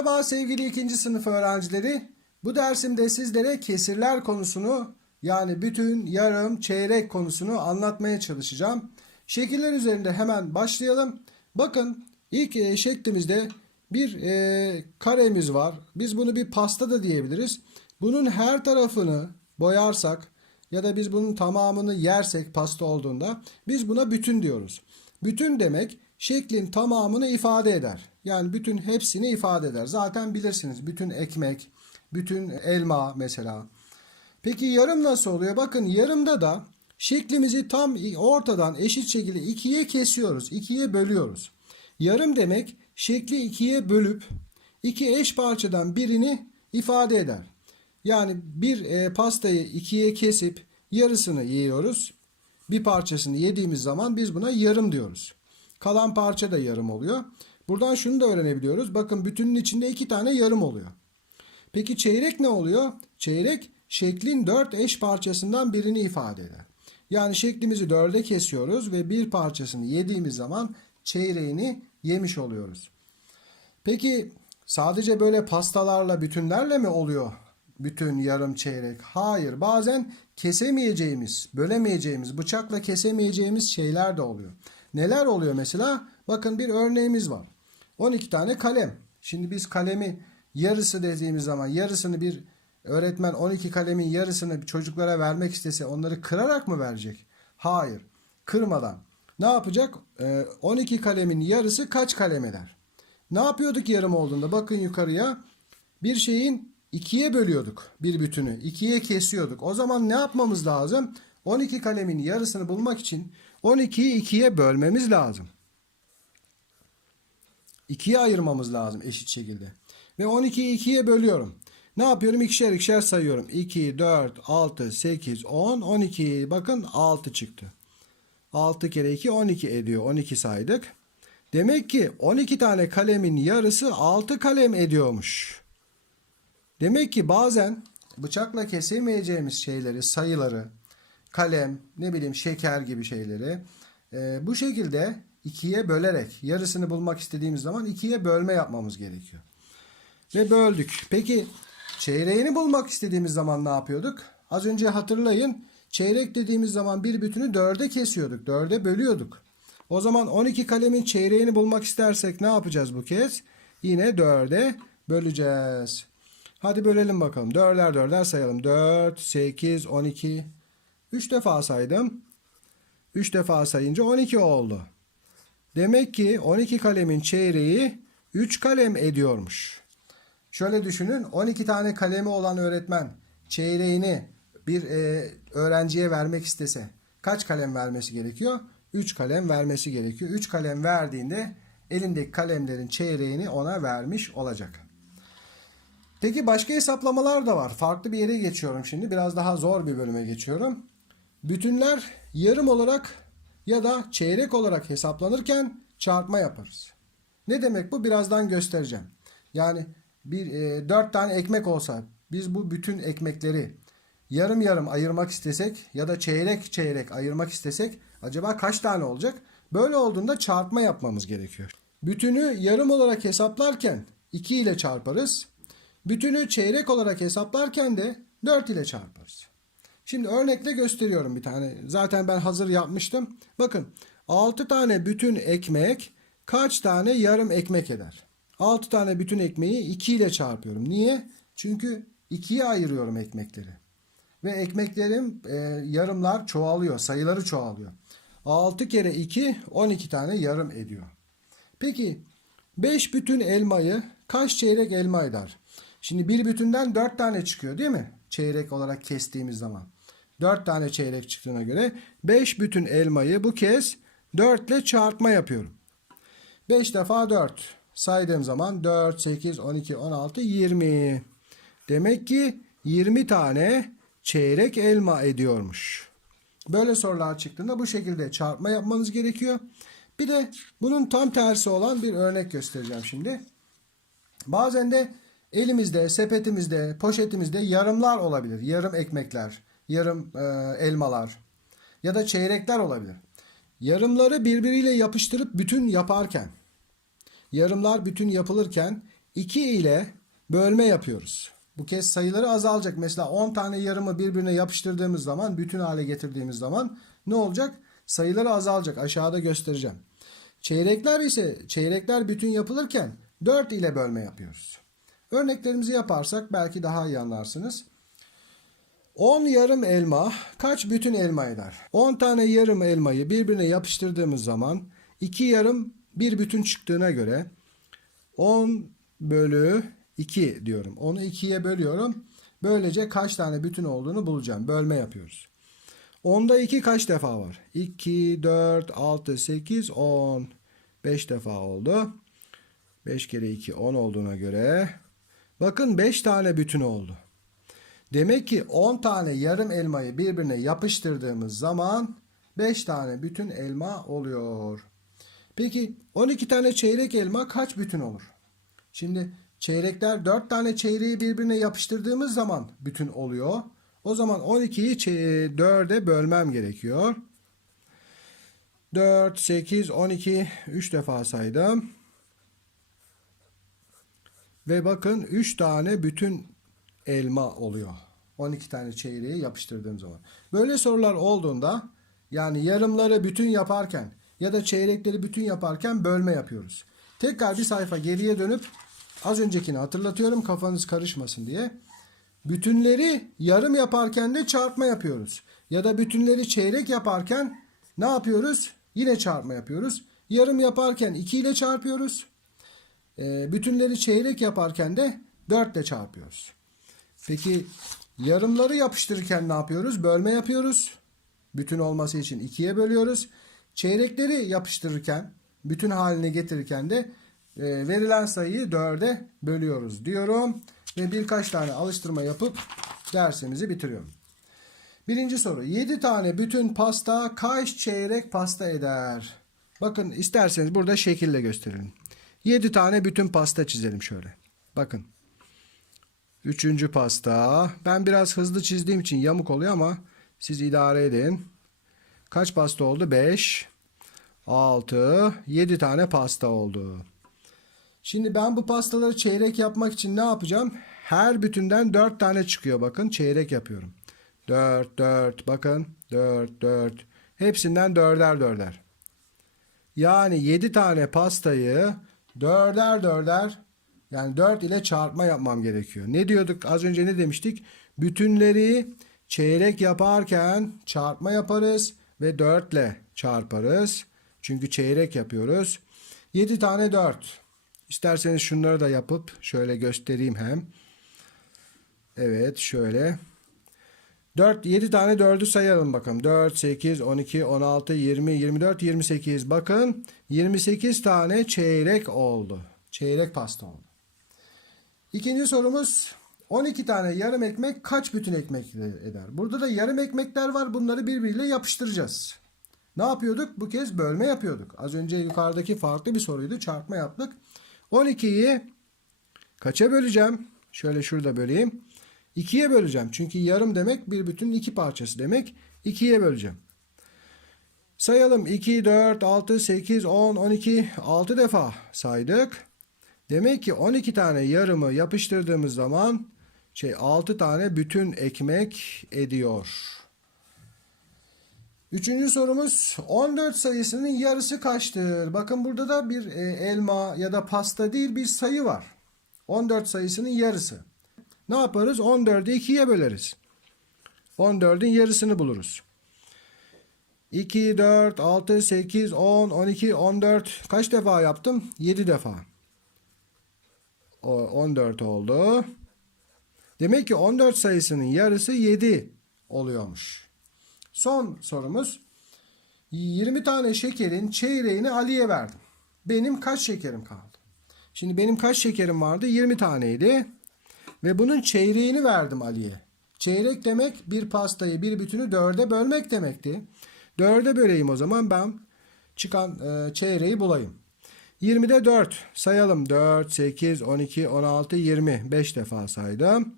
Merhaba sevgili ikinci sınıf öğrencileri. Bu dersimde sizlere kesirler konusunu yani bütün, yarım, çeyrek konusunu anlatmaya çalışacağım. Şekiller üzerinde hemen başlayalım. Bakın ilk e, şeklimizde bir e, karemiz var. Biz bunu bir pasta da diyebiliriz. Bunun her tarafını boyarsak ya da biz bunun tamamını yersek pasta olduğunda biz buna bütün diyoruz. Bütün demek şeklin tamamını ifade eder. Yani bütün hepsini ifade eder. Zaten bilirsiniz bütün ekmek, bütün elma mesela. Peki yarım nasıl oluyor? Bakın yarımda da şeklimizi tam ortadan eşit şekilde ikiye kesiyoruz. ikiye bölüyoruz. Yarım demek şekli ikiye bölüp iki eş parçadan birini ifade eder. Yani bir e, pastayı ikiye kesip yarısını yiyoruz. Bir parçasını yediğimiz zaman biz buna yarım diyoruz. Kalan parça da yarım oluyor. Buradan şunu da öğrenebiliyoruz. Bakın bütünün içinde iki tane yarım oluyor. Peki çeyrek ne oluyor? Çeyrek şeklin dört eş parçasından birini ifade eder. Yani şeklimizi dörde kesiyoruz ve bir parçasını yediğimiz zaman çeyreğini yemiş oluyoruz. Peki sadece böyle pastalarla bütünlerle mi oluyor bütün yarım çeyrek? Hayır bazen kesemeyeceğimiz, bölemeyeceğimiz, bıçakla kesemeyeceğimiz şeyler de oluyor. Neler oluyor mesela? Bakın bir örneğimiz var. 12 tane kalem. Şimdi biz kalemi yarısı dediğimiz zaman yarısını bir öğretmen 12 kalemin yarısını çocuklara vermek istese onları kırarak mı verecek? Hayır. Kırmadan. Ne yapacak? Ee, 12 kalemin yarısı kaç kalem eder? Ne yapıyorduk yarım olduğunda? Bakın yukarıya. Bir şeyin ikiye bölüyorduk bir bütünü. ikiye kesiyorduk. O zaman ne yapmamız lazım? 12 kalemin yarısını bulmak için 12'yi ikiye bölmemiz lazım. İkiye ayırmamız lazım eşit şekilde. Ve 12'yi ikiye bölüyorum. Ne yapıyorum? İkişer ikişer sayıyorum. 2, 4, 6, 8, 10, 12. Bakın 6 çıktı. 6 kere 2 12 ediyor. 12 saydık. Demek ki 12 tane kalemin yarısı 6 kalem ediyormuş. Demek ki bazen bıçakla kesemeyeceğimiz şeyleri, sayıları, kalem, ne bileyim şeker gibi şeyleri e, bu şekilde ikiye bölerek yarısını bulmak istediğimiz zaman ikiye bölme yapmamız gerekiyor. Ve böldük. Peki çeyreğini bulmak istediğimiz zaman ne yapıyorduk? Az önce hatırlayın. Çeyrek dediğimiz zaman bir bütünü dörde kesiyorduk. Dörde bölüyorduk. O zaman 12 kalemin çeyreğini bulmak istersek ne yapacağız bu kez? Yine dörde böleceğiz. Hadi bölelim bakalım. Dörder dörder sayalım. 4, 8, 12. 3 defa saydım. 3 defa sayınca 12 oldu. Demek ki 12 kalemin çeyreği 3 kalem ediyormuş. Şöyle düşünün 12 tane kalemi olan öğretmen çeyreğini bir e, öğrenciye vermek istese kaç kalem vermesi gerekiyor? 3 kalem vermesi gerekiyor. 3 kalem verdiğinde elindeki kalemlerin çeyreğini ona vermiş olacak. Peki başka hesaplamalar da var. Farklı bir yere geçiyorum şimdi. Biraz daha zor bir bölüme geçiyorum. Bütünler yarım olarak ya da çeyrek olarak hesaplanırken çarpma yaparız. Ne demek bu? Birazdan göstereceğim. Yani bir e, dört tane ekmek olsa biz bu bütün ekmekleri yarım yarım ayırmak istesek ya da çeyrek çeyrek ayırmak istesek acaba kaç tane olacak? Böyle olduğunda çarpma yapmamız gerekiyor. Bütünü yarım olarak hesaplarken 2 ile çarparız. Bütünü çeyrek olarak hesaplarken de 4 ile çarparız. Şimdi örnekle gösteriyorum bir tane. Zaten ben hazır yapmıştım. Bakın 6 tane bütün ekmek kaç tane yarım ekmek eder? 6 tane bütün ekmeği 2 ile çarpıyorum. Niye? Çünkü 2'ye ayırıyorum ekmekleri. Ve ekmeklerim e, yarımlar çoğalıyor. Sayıları çoğalıyor. 6 kere 2 12 tane yarım ediyor. Peki 5 bütün elmayı kaç çeyrek elma eder? Şimdi bir bütünden 4 tane çıkıyor değil mi? Çeyrek olarak kestiğimiz zaman. 4 tane çeyrek çıktığına göre 5 bütün elmayı bu kez 4 ile çarpma yapıyorum. 5 defa 4 saydığım zaman 4, 8, 12, 16, 20. Demek ki 20 tane çeyrek elma ediyormuş. Böyle sorular çıktığında bu şekilde çarpma yapmanız gerekiyor. Bir de bunun tam tersi olan bir örnek göstereceğim şimdi. Bazen de elimizde, sepetimizde, poşetimizde yarımlar olabilir. Yarım ekmekler, yarım e, elmalar ya da çeyrekler olabilir. Yarımları birbiriyle yapıştırıp bütün yaparken, yarımlar bütün yapılırken 2 ile bölme yapıyoruz. Bu kez sayıları azalacak. Mesela 10 tane yarımı birbirine yapıştırdığımız zaman, bütün hale getirdiğimiz zaman ne olacak? Sayıları azalacak. Aşağıda göstereceğim. Çeyrekler ise çeyrekler bütün yapılırken 4 ile bölme yapıyoruz. Örneklerimizi yaparsak belki daha iyi anlarsınız. 10 yarım elma kaç bütün elma eder? 10 tane yarım elmayı birbirine yapıştırdığımız zaman 2 yarım bir bütün çıktığına göre 10 bölü 2 diyorum. Onu 2'ye bölüyorum. Böylece kaç tane bütün olduğunu bulacağım. Bölme yapıyoruz. 10'da 2 kaç defa var? 2, 4, 6, 8, 10. 5 defa oldu. 5 kere 2 10 olduğuna göre bakın 5 tane bütün oldu. Demek ki 10 tane yarım elmayı birbirine yapıştırdığımız zaman 5 tane bütün elma oluyor. Peki 12 tane çeyrek elma kaç bütün olur? Şimdi çeyrekler 4 tane çeyreği birbirine yapıştırdığımız zaman bütün oluyor. O zaman 12'yi 4'e bölmem gerekiyor. 4, 8, 12 3 defa saydım. Ve bakın 3 tane bütün elma oluyor. 12 tane çeyreği yapıştırdığım zaman. Böyle sorular olduğunda yani yarımları bütün yaparken ya da çeyrekleri bütün yaparken bölme yapıyoruz. Tekrar bir sayfa geriye dönüp az öncekini hatırlatıyorum kafanız karışmasın diye. Bütünleri yarım yaparken de çarpma yapıyoruz. Ya da bütünleri çeyrek yaparken ne yapıyoruz? Yine çarpma yapıyoruz. Yarım yaparken 2 ile çarpıyoruz. E, bütünleri çeyrek yaparken de 4 ile çarpıyoruz. Peki yarımları yapıştırırken ne yapıyoruz? Bölme yapıyoruz. Bütün olması için 2'ye bölüyoruz. Çeyrekleri yapıştırırken, bütün haline getirirken de e, verilen sayıyı 4'e bölüyoruz diyorum. Ve birkaç tane alıştırma yapıp dersimizi bitiriyorum. Birinci soru. 7 tane bütün pasta kaç çeyrek pasta eder? Bakın isterseniz burada şekille gösterelim. 7 tane bütün pasta çizelim şöyle. Bakın. Üçüncü pasta. Ben biraz hızlı çizdiğim için yamuk oluyor ama siz idare edin. Kaç pasta oldu? 5, 6, 7 tane pasta oldu. Şimdi ben bu pastaları çeyrek yapmak için ne yapacağım? Her bütünden 4 tane çıkıyor bakın. Çeyrek yapıyorum. 4, 4 bakın. 4, 4. Hepsinden 4'er 4'er. Yani 7 tane pastayı 4'er 4'er yani 4 ile çarpma yapmam gerekiyor. Ne diyorduk? Az önce ne demiştik? Bütünleri çeyrek yaparken çarpma yaparız ve 4 ile çarparız. Çünkü çeyrek yapıyoruz. 7 tane 4. İsterseniz şunları da yapıp şöyle göstereyim hem. Evet şöyle. 4, 7 tane 4'ü sayalım bakalım. 4, 8, 12, 16, 20, 24, 28. Bakın 28 tane çeyrek oldu. Çeyrek pasta oldu. İkinci sorumuz 12 tane yarım ekmek kaç bütün ekmek eder? Burada da yarım ekmekler var. Bunları birbiriyle yapıştıracağız. Ne yapıyorduk? Bu kez bölme yapıyorduk. Az önce yukarıdaki farklı bir soruydu. Çarpma yaptık. 12'yi kaça böleceğim? Şöyle şurada böleyim. 2'ye böleceğim. Çünkü yarım demek bir bütünün iki parçası demek. 2'ye böleceğim. Sayalım. 2, 4, 6, 8, 10, 12. 6 defa saydık. Demek ki 12 tane yarımı yapıştırdığımız zaman şey 6 tane bütün ekmek ediyor. Üçüncü sorumuz 14 sayısının yarısı kaçtır? Bakın burada da bir e, elma ya da pasta değil bir sayı var. 14 sayısının yarısı. Ne yaparız? 14'ü 2'ye böleriz. 14'ün yarısını buluruz. 2, 4, 6, 8, 10, 12, 14 kaç defa yaptım? 7 defa. O 14 oldu. Demek ki 14 sayısının yarısı 7 oluyormuş. Son sorumuz. 20 tane şekerin çeyreğini Ali'ye verdim. Benim kaç şekerim kaldı? Şimdi benim kaç şekerim vardı? 20 taneydi. Ve bunun çeyreğini verdim Ali'ye. Çeyrek demek bir pastayı bir bütünü dörde bölmek demekti. Dörde böleyim o zaman ben çıkan e, çeyreği bulayım. 20'de 4 sayalım. 4, 8, 12, 16, 20. 5 defa saydım.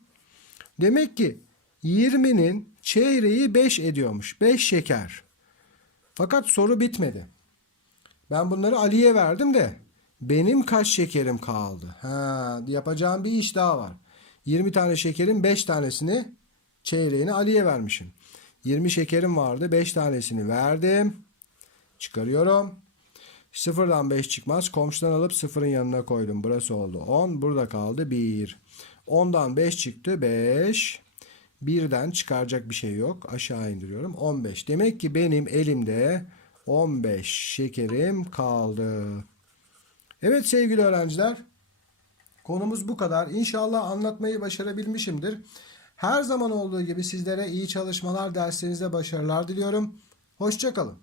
Demek ki 20'nin çeyreği 5 ediyormuş. 5 şeker. Fakat soru bitmedi. Ben bunları Ali'ye verdim de Benim kaç şekerim kaldı? Ha, yapacağım bir iş daha var. 20 tane şekerin 5 tanesini çeyreğini Ali'ye vermişim. 20 şekerim vardı. 5 tanesini verdim. Çıkarıyorum. Sıfırdan 5 çıkmaz. Komşudan alıp sıfırın yanına koydum. Burası oldu 10. Burada kaldı 1. 10'dan 5 çıktı 5. Birden çıkaracak bir şey yok. Aşağı indiriyorum. 15. Demek ki benim elimde 15 şekerim kaldı. Evet sevgili öğrenciler. Konumuz bu kadar. İnşallah anlatmayı başarabilmişimdir. Her zaman olduğu gibi sizlere iyi çalışmalar, derslerinizde başarılar diliyorum. Hoşçakalın.